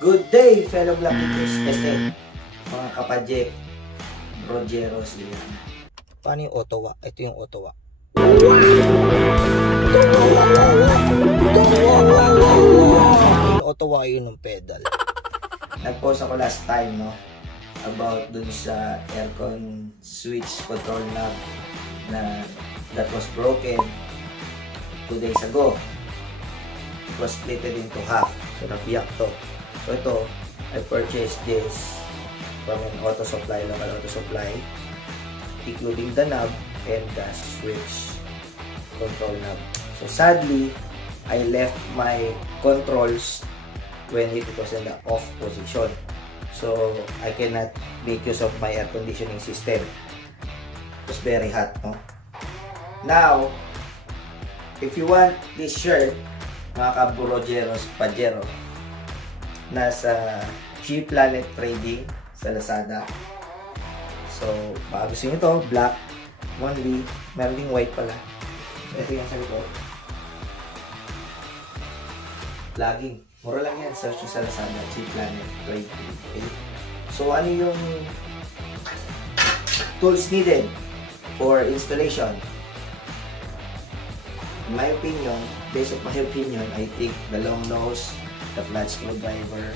Good day, fellow Black Eaters. Mga kapadjek, brojeros, ganyan. Paano yung Ottawa? Ito yung Ottawa. Yung Ottawa yun ng pedal. Nag-post ako last time, no? About dun sa aircon switch control knob na that was broken 2 days ago. It was splitted into half. So nabiyak to. So ito, I purchased this from an auto supply, local auto supply, including the knob and the switch control knob. So sadly, I left my controls when it was in the off position. So I cannot make use of my air conditioning system. It was very hot, no? Now, if you want this shirt, mga kabrojeros, pajero, nasa G Planet Trading sa Lazada. So, baka gusto nyo ito, black, only, meron ding white pala. Ito yung sabi ko. Vlogging. Mura lang yan, search nyo sa Lazada, G Planet Trading. Okay? So, ano yung tools needed for installation? In my opinion, based on my opinion, I think the long nose, the flat screwdriver,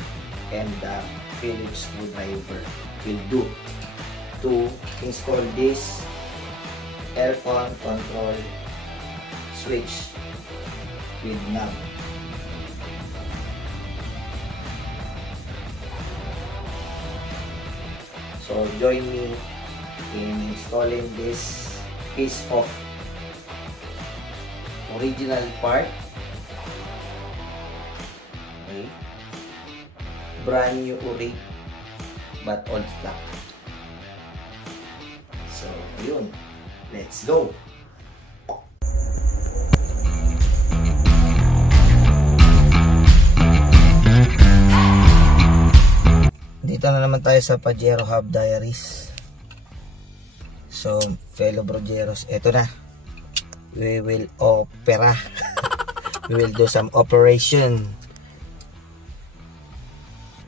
and the Phillips screwdriver will do to install this aircon control switch with knob. So join me in installing this piece of original part. Okay. Brand new uri, but old stock. So, ayun. Let's go! Dito na naman tayo sa Pajero Hub Diaries. So, fellow brojeros, eto na. We will opera. We will do some operation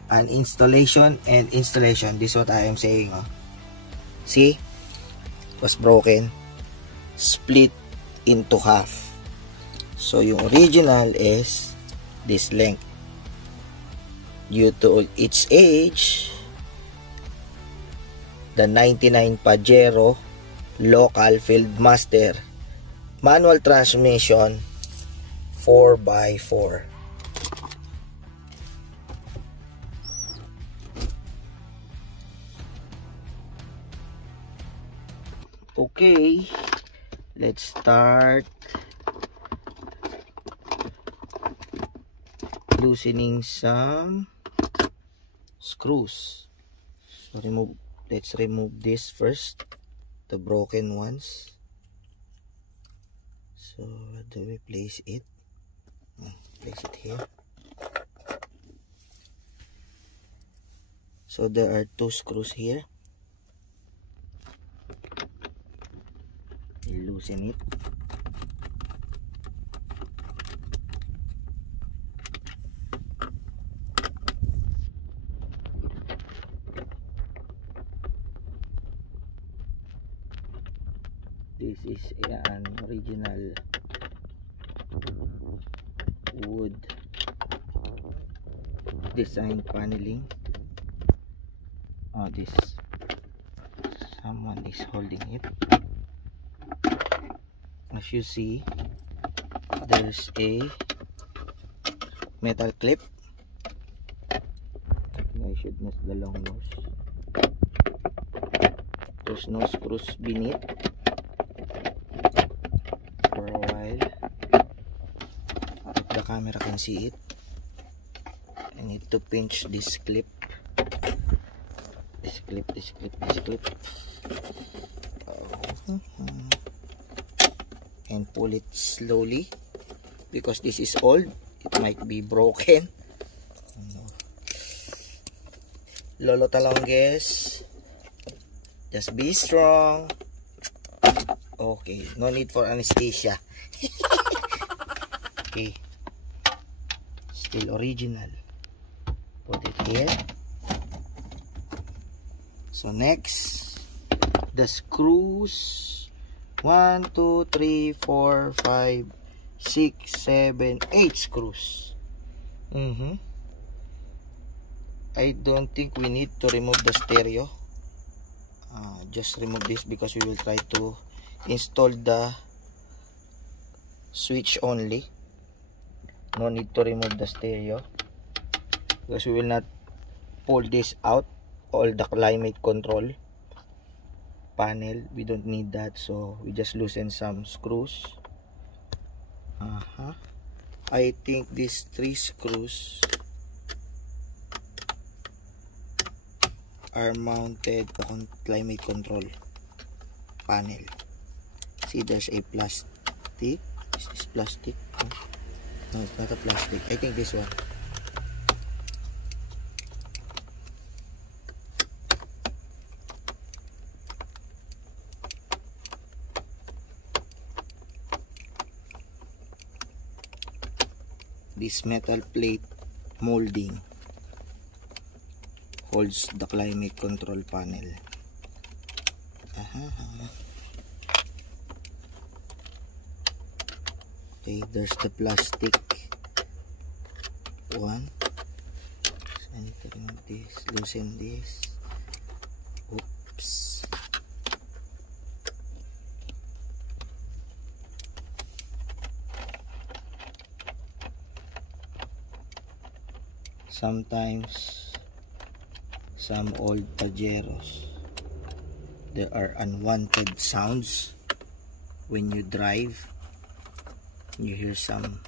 and installation and installation. This is what I am saying. Oh. See, was broken, split into half. So yung original is this length. Due to its age, the 99 Pajero local Fieldmaster manual transmission 4x4. Okay, let's start loosening some screws. So let's remove this first, the broken ones. So where do we place it? Place it here. So there are 2 screws here. Loosen it. This is an original wood design paneling. Oh, this someone is holding it. As you see, there's a metal clip. I should nose the long nose. There's no screws beneath. For a while, if the camera can see it, I need to pinch this clip. This clip. And pull it slowly because this is old, it might be broken. Lolo Talonges, just be strong. Okay, no need for anesthesia. Okay, still original. Put it here. So next, the screws. 1, 2, 3, 4, 5, 6, 7, 8 screws. I don't think we need to remove the stereo. Just remove this because we will try to install the switch only. No need to remove the stereo because we will not pull this out, all the climate control panel. We don't need that, so we just loosen some screws. I think these 3 screws are mounted on climate control panel. See, there's a plastic. Is this plastic? No, it's not a plastic. I think this one. This metal plate molding holds the climate control panel. Okay, there's the plastic one. So I need to remove this, loosen this. Oops. Sometimes some old Pajeros, there are unwanted sounds when you drive. You hear some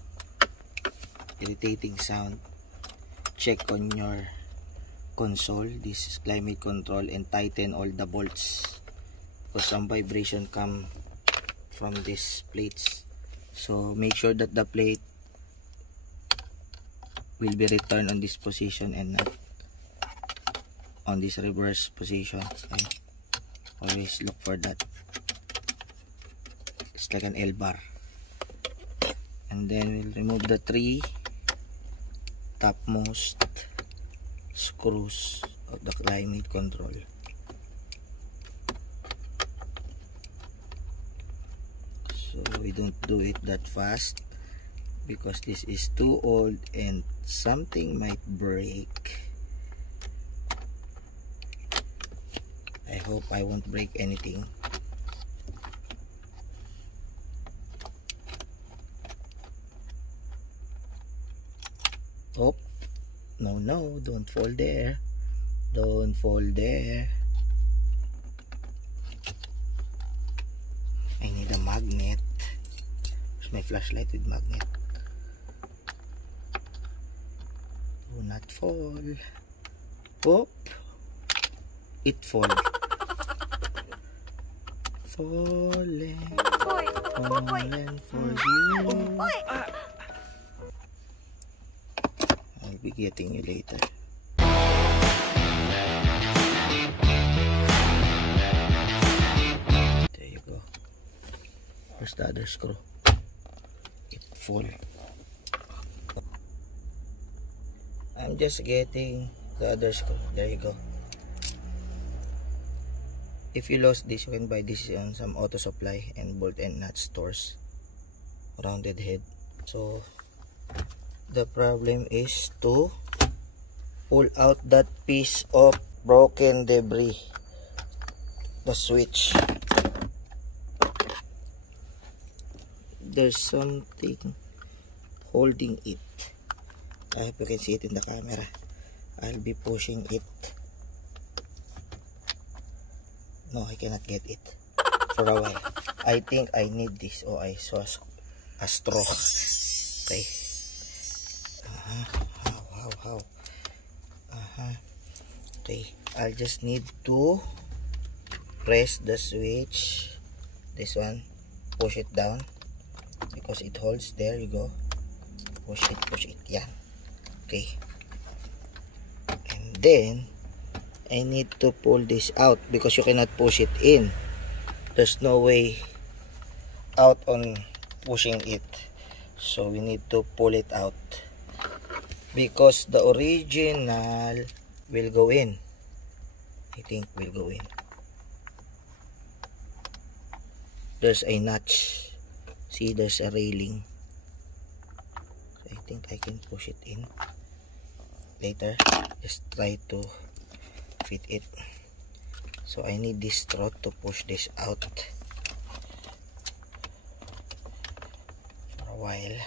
irritating sound. Check on your console. This is climate control, and tighten all the bolts because some vibration come from these plates. So make sure that the plate will be returned on this position and not on this reverse position. Okay? Always look for that. It's like an L bar. And then we'll remove the 3 topmost screws of the climate control. So we don't do it that fast because this is too old and something might break. I hope I won't break anything. Oh, no, don't fall there. Don't fall there. I need a magnet. Where's my flashlight with magnet? Do not fall. Oh, it fall. Falling for you. I'll be getting you later. There you go. Where's the other screw? It fall. I'm just getting the other screw. There you go. If you lost this, you can buy this on some auto supply and bolt and nut stores. Rounded head. So the problem is to pull out that piece of broken debris, the switch. There's something holding it. I hope you can see it in the camera. I'll be pushing it. No, I cannot get it for a while. I think I need this. Oh, I saw a straw. Okay. How? Okay, I'll just need to press the switch. This one, push it down because it holds. There you go. Push it. Yeah. Okay. And then I need to pull this out because you cannot push it in. There's no way out on pushing it. So we need to pull it out because the original will go in. I think will go in. There's a notch. See, there's a railing. I think I can push it in later. Just try to fit it. So I need this straw to push this out for a while.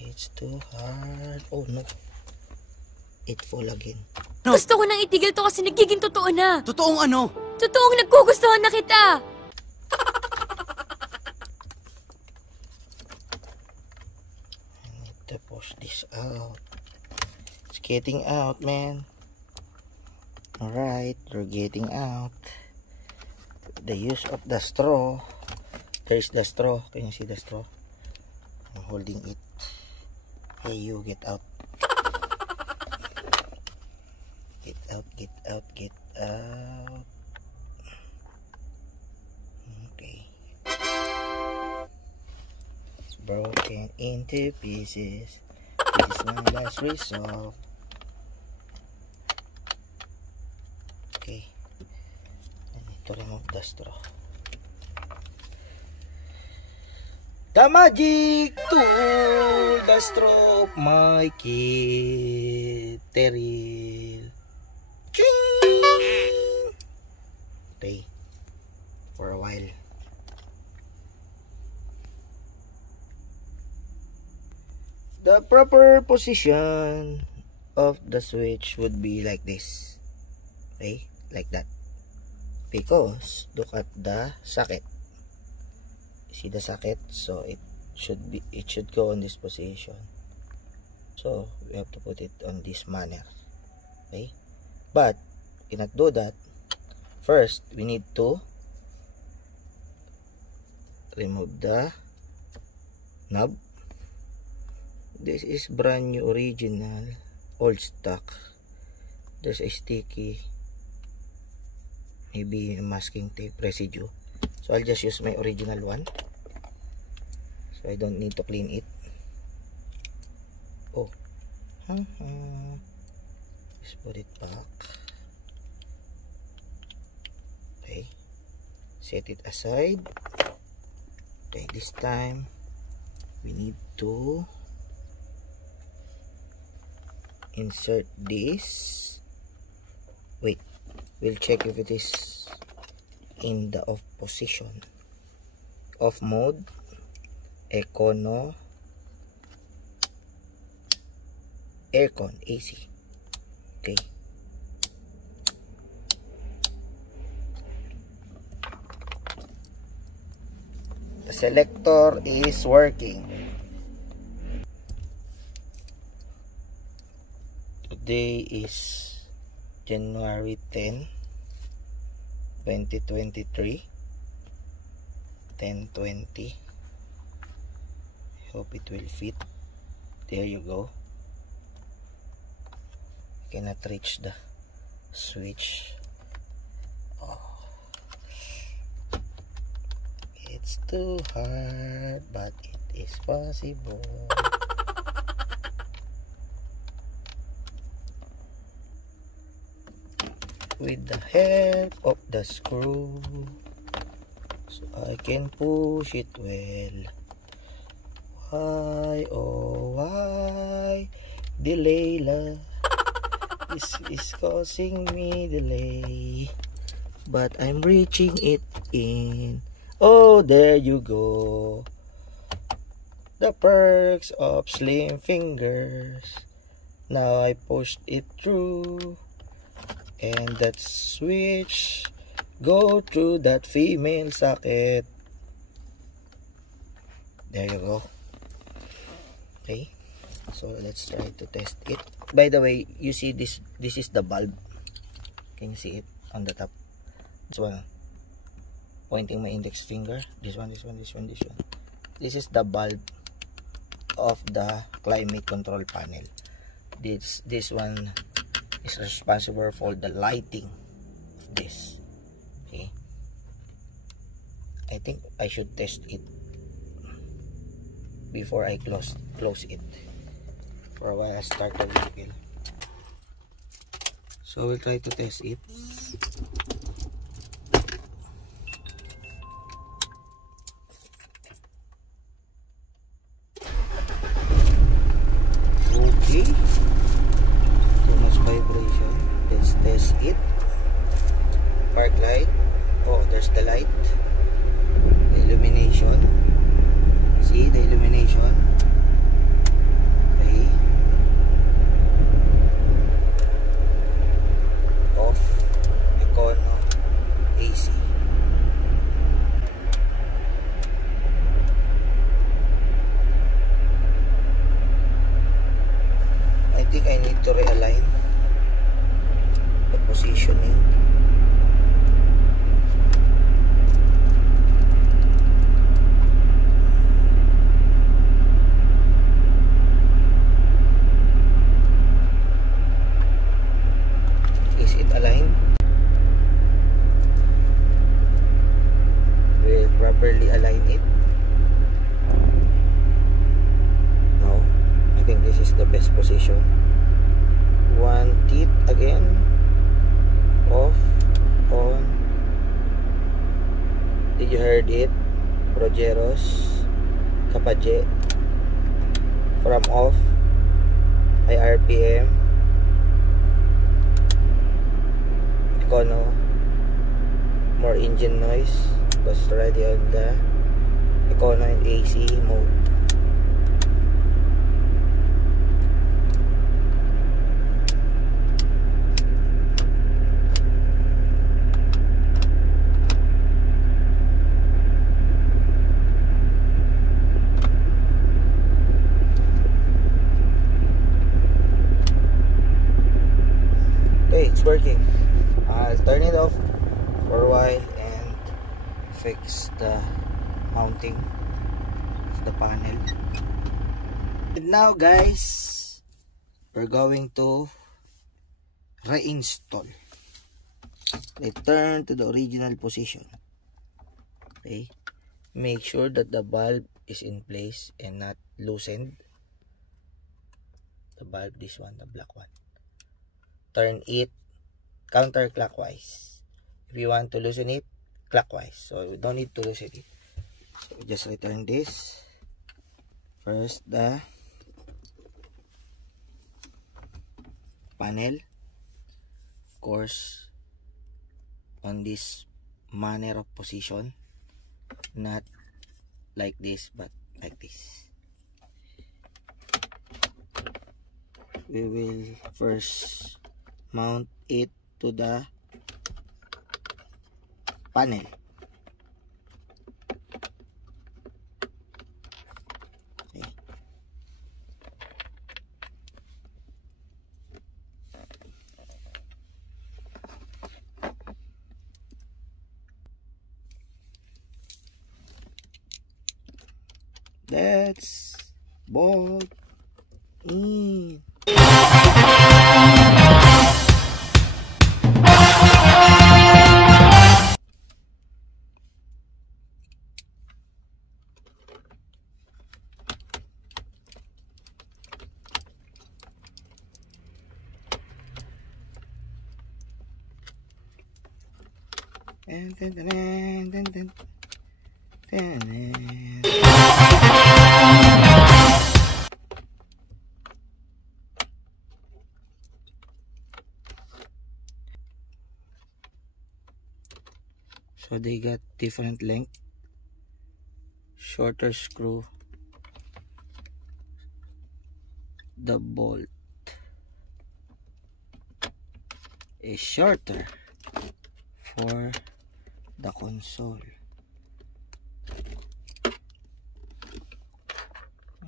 It's too hard. Oh no, it fall again. No. Gusto ko nang itigil to kasi nagiging totoo na. Totoong ano? Totoong nagkugustuhan na kita. I need to push this out. It's getting out, man. Alright, you're getting out. The use of the straw. There's the straw. Can you see the straw? I'm holding it. Hey, you get out. Get out, get out, get out. Okay. It's broken into pieces. This is my last result. Okay. I need to remove the straw. The magic tool, the straw of my kid, Terrell. Okay, for a while. The proper position of the switch would be like this. Okay, like that. Because look at the socket. See the socket, so it should go on this position. So we have to put it on this manner. Okay, but we cannot do that. First we need to remove the knob. This is brand new, original, old stock. There's a sticky, maybe masking tape residue, so I'll just use my original one. So I don't need to clean it. Oh, just put it back. Okay, set it aside. Okay, this time we need to insert this. Wait, we'll check if it is in the off position. Off mode. Econo, aircon, AC. Okay. The selector is working. Today is January 10, 2023, 10:20. Hope it will fit. There you go. Cannot reach the switch. Oh. It's too hard, but it is possible. With the help of the screw, so I can push it well. Why, oh why, delay la, this is causing me delay, but I'm reaching it in. Oh, there you go, the perks of slim fingers. Now I pushed it through, and that switch go through that female socket. There you go. Okay, so let's try to test it. By the way, you see this is the bulb. Can you see it on the top? This one, pointing my index finger. This one. This is the bulb of the climate control panel. This one is responsible for the lighting of this. Okay, I think I should test it. before I close it. For a while I start the vehicle. So we'll try to test it. Okay. Too much vibration. Let's test it. Park light. Oh, there's the light. The illumination. See the illumination. Okay. Off. Econo. AC. I think I need to realign the positioning. Is it aligned? We'll properly align it. No, I think this is the best position. One teeth again. Off, on. Did you heard it? Projeros, Kapaje. From off, high RPM. Econo, more engine noise because it's already on the Econo and AC mode. Okay, it's working. I'll turn it off for a while and fix the mounting of the panel. And now guys, we're going to reinstall. Return to the original position. Okay, make sure that the bulb is in place and not loosened. The bulb, this one, the black one. Turn it counterclockwise. If you want to loosen it, clockwise. So we don't need to loosen it. So we just return this. First the panel. Of course, on this manner of position. Not like this, but like this. We will first mount it to the panel. Okay. Let's bolt in. So they got different length. Shorter screw. The bolt is shorter for the console.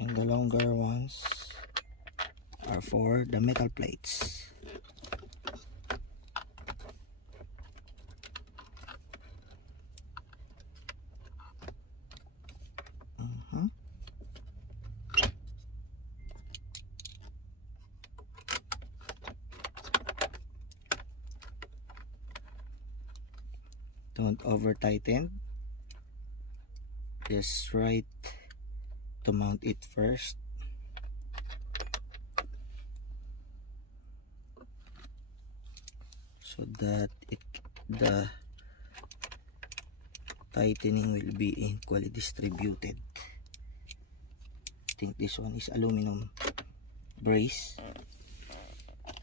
And the longer ones are for the metal plates. Don't over tighten. Just right to mount it first. So that the tightening will be equally distributed. I think this one is aluminum brace.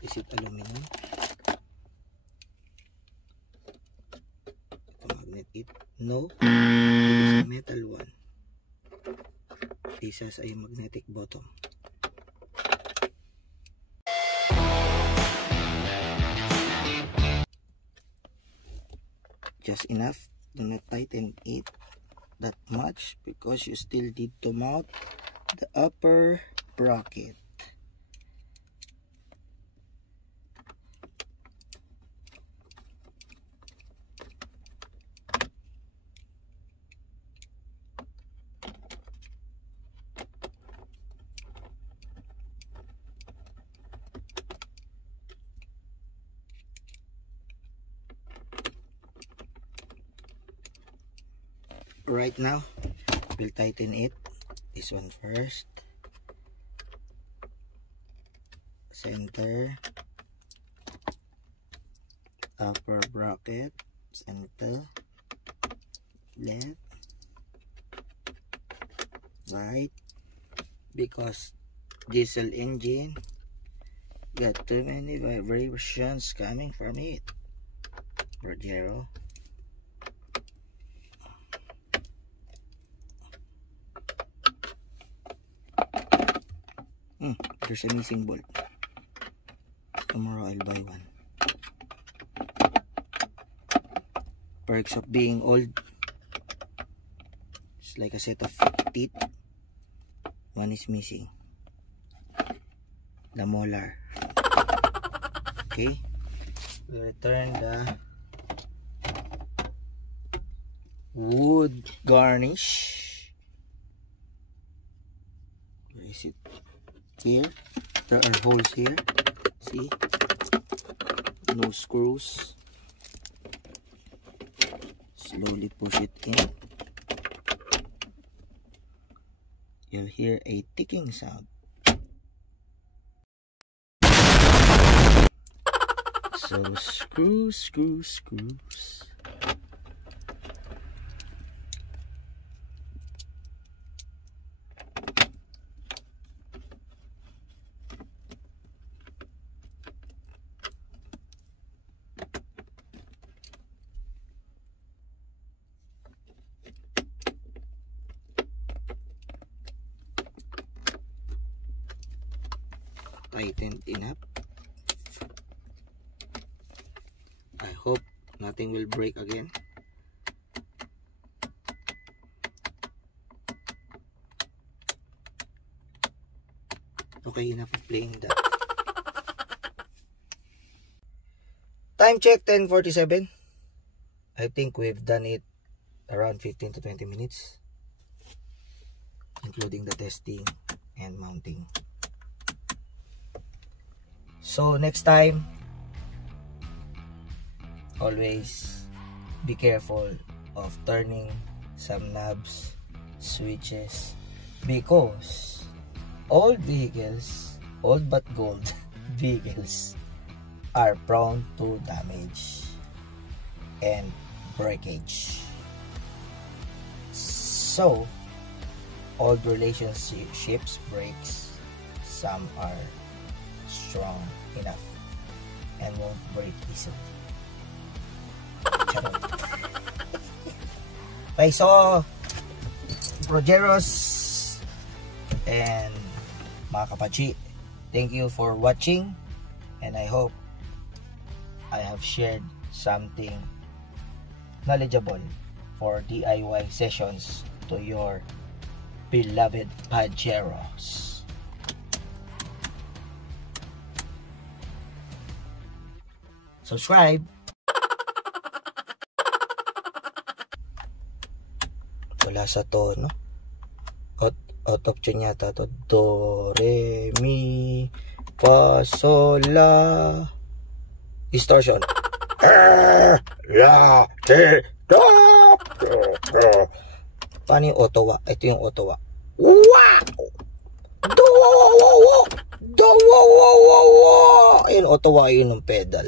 Is it aluminum? Magnet it? No, it is a metal one. This has a magnetic bottom. Just enough. Do not tighten it that much because you still need to mount the upper bracket. Right now, we'll tighten it. This one first. Center. Upper bracket. Center. Left. Right. Because diesel engine got too many vibrations coming from it. Pajero. There's a missing bolt. Tomorrow I'll buy one. Perks of being old. It's like a set of teeth. One is missing. The molar. Okay. We return the wood garnish. Where is it? Here. There are holes here. See? No screws. Slowly push it in. You'll hear a ticking sound. So screws. Tightened enough. I hope nothing will break again. Okay, enough of playing that. Time check 10:47. I think we've done it around 15 to 20 minutes, including the testing and mounting. So next time, always be careful of turning some knobs, switches, because old vehicles, old but gold vehicles are prone to damage and breakage. So old relationships breaks, some are strong enough and won't break easily. Okay, so Projeros and mga kapachi, thank you for watching, and I hope I have shared something knowledgeable for DIY sessions to your beloved Pajeros. Subscribe. Wala sa tono. Out of tune yata to. Do, re, mi, fa, sol, la. Distortion. La, te, do. Paano yung otowa? Ito yung otowa. Wow! Dawawawawa! Dawawawawa! Ayun, auto wire ng pedal.